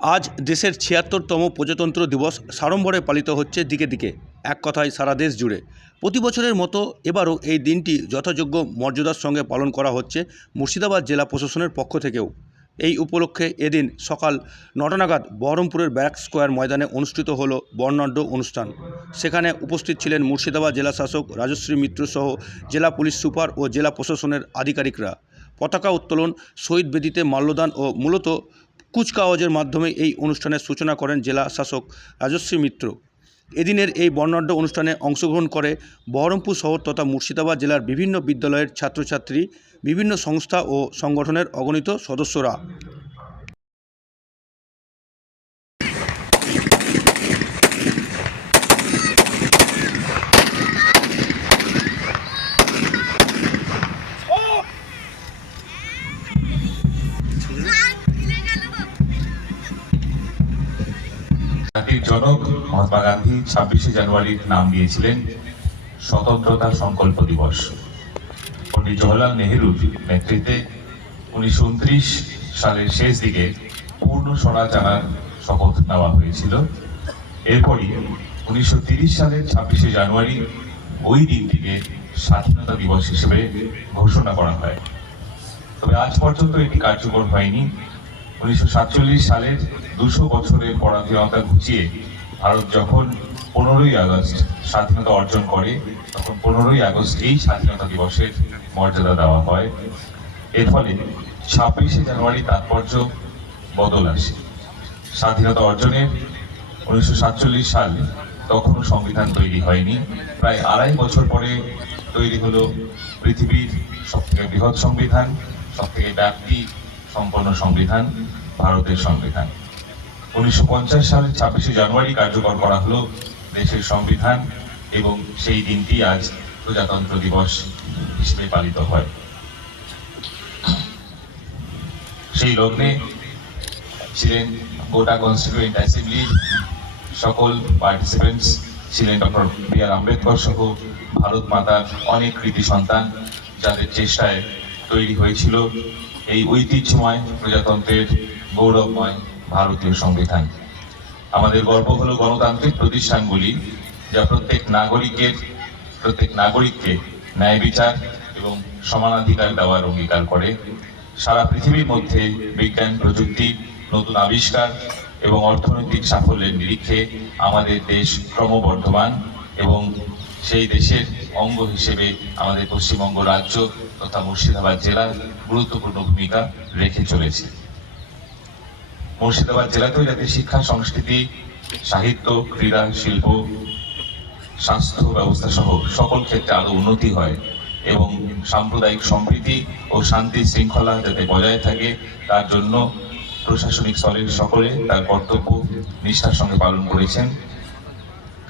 আজ দেশের ছিয়াত্তরতম প্রজাতন্ত্র দিবস সাড়ম্বরে পালিত হচ্ছে দিকে দিকে। এক কথায় সারা দেশ জুড়ে। প্রতি বছরের মতো এবারও এই দিনটি যথাযোগ্য মর্যাদার সঙ্গে পালন করা হচ্ছে মুর্শিদাবাদ জেলা প্রশাসনের পক্ষ থেকেও। এই উপলক্ষে এদিন সকাল নটা নাগাদ বহরমপুরের ব্যারাক স্কোয়ার ময়দানে অনুষ্ঠিত হলো বর্ণাঢ্য অনুষ্ঠান। সেখানে উপস্থিত ছিলেন মুর্শিদাবাদ জেলা শাসক রাজশ্রী মিত্র সহ জেলা পুলিশ সুপার ও জেলা প্রশাসনের আধিকারিকরা। পতাকা উত্তোলন, শহীদ বেদিতে মাল্যদান ও মূলত কুচকাওয়াজের মাধ্যমে এই অনুষ্ঠানের সূচনা করেন জেলা শাসক রাজশ্রী মিত্র। এদিনের এই বর্ণাঢ্য অনুষ্ঠানে অংশগ্রহণ করে বহরমপুর শহর তথা মুর্শিদাবাদ জেলার বিভিন্ন বিদ্যালয়ের ছাত্রছাত্রী, বিভিন্ন সংস্থা ও সংগঠনের অগণিত সদস্যরা। জাতির জনক মহাত্মা গান্ধী ছাব্বিশে জানুয়ারির নাম দিয়েছিলেন স্বতন্ত্রতা সংকল্প দিবস। পণ্ডিত জওয়াহরলাল নেহেরুর নেতৃত্বে উনিশশো উনত্রিশ সালের শেষ দিকে পূর্ণ স্বরাজ আনার শপথ নেওয়া হয়েছিল। এরপরই উনিশশো তিরিশ সালের ছাব্বিশে জানুয়ারি ওই দিনটিকে স্বাধীনতা দিবস হিসেবে ঘোষণা করা হয়। তবে আজ পর্যন্ত এটি কার্যকর হয়নি। উনিশশো সাতচল্লিশ সালের দুশো বছরের পরাধীনতা ঘুচিয়ে ভারত যখন পনেরোই আগস্ট স্বাধীনতা অর্জন করে, তখন পনেরোই আগস্ট এই স্বাধীনতা দিবসের মর্যাদা দেওয়া হয়। এর ফলে ছাব্বিশে জানুয়ারি তাৎপর্য বদল আসে। স্বাধীনতা অর্জনের উনিশশো সাতচল্লিশ সাল তখনও সংবিধান তৈরি হয়নি। প্রায় আড়াই বছর পরে তৈরি হলো পৃথিবীর সবথেকে বৃহৎ সংবিধান, সবথেকে ব্যাপ্তি সম্পন্ন সংবিধান, ভারতের সংবিধান। উনিশশো পঞ্চাশ সালের ছাব্বিশে জানুয়ারি কার্যকর করা হলো দেশের সংবিধান এবং সেই দিনটি আজ প্রজাতন্ত্র দিবস হিসেবে পালিত হয়। সেই লগ্নে ছিলেন গোটা কনস্টিটিউয়েন্ট অ্যাসেম্বলির সকল পার্টিসিপেন্টস ছিলেন ডক্টর বি আর আম্বেদকর সহ ভারত মাতার অনেক কৃতি সন্তান যাদের চেষ্টায় তৈরি হয়েছিল এই ঐতিহ্যময় প্রজাতন্ত্রের গৌরবময় ভারতীয় সংবিধান। আমাদের গর্ব হলো গণতান্ত্রিক প্রতিষ্ঠানগুলি, যা প্রত্যেক নাগরিকের, প্রত্যেক নাগরিককে ন্যায় বিচার এবং সমানাধিকার দেওয়ার অঙ্গীকার করে। সারা পৃথিবীর মধ্যে বিজ্ঞান, প্রযুক্তি, নতুন আবিষ্কার এবং অর্থনৈতিক সাফল্যের নিরিখে আমাদের দেশ ক্রমবর্ধমান এবং সেই দেশের অঙ্গ হিসেবে আমাদের পশ্চিমবঙ্গ রাজ্য তথা মুর্শিদাবাদ জেলার গুরুত্বপূর্ণ ভূমিকা রেখে চলেছে। মুর্শিদাবাদ জেলাতেও যাতে শিক্ষা, সংস্কৃতি, সাহিত্য, ক্রীড়া, শিল্প, স্বাস্থ্য ব্যবস্থা সহ সকল ক্ষেত্রে আরও উন্নতি হয় এবং সাম্প্রদায়িক সম্প্রীতি ও শান্তি শৃঙ্খলা যাতে বজায় থাকে, তার জন্য প্রশাসনিক স্তরের সকলে তার কর্তব্য, নিষ্ঠার সঙ্গে পালন করেছেন।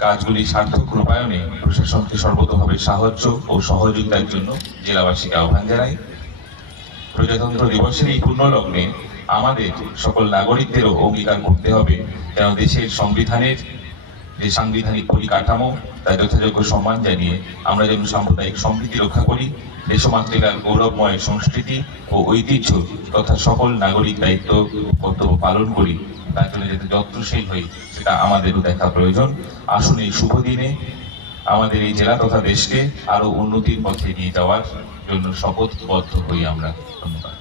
কাজগুলি সার্থক রূপায়ণে প্রশাসনকে সর্বতভাবে সাহায্য ও সহযোগিতার জন্য জেলাবাসীকে আহ্বান জানাই। প্রজাতন্ত্র দিবসের এই পূর্ণলগ্নে আমাদের সকল নাগরিকদেরও অঙ্গীকার করতে হবে যেন দেশের সংবিধানের যে সাংবিধানিক পরিকাঠামো, তার যথাযোগ্য সম্মান জানিয়ে আমরা যেন সাম্প্রদায়িক সম্প্রীতি রক্ষা করি দেশমাতৃকার গৌরবময় সংস্কৃতি ও ঐতিহ্য তথা সকল নাগরিক দায়িত্ব কর্তব্য পালন করি, তার জন্য যাতে যত্নশীল হই, সেটা আমাদেরও দেখা প্রয়োজন। আসুন এই শুভ দিনে আমাদের এই জেলা তথা দেশকে আরও উন্নতির পথে নিয়ে যাওয়ার জন্য শপথবদ্ধ হই আমরা। ধন্যবাদ।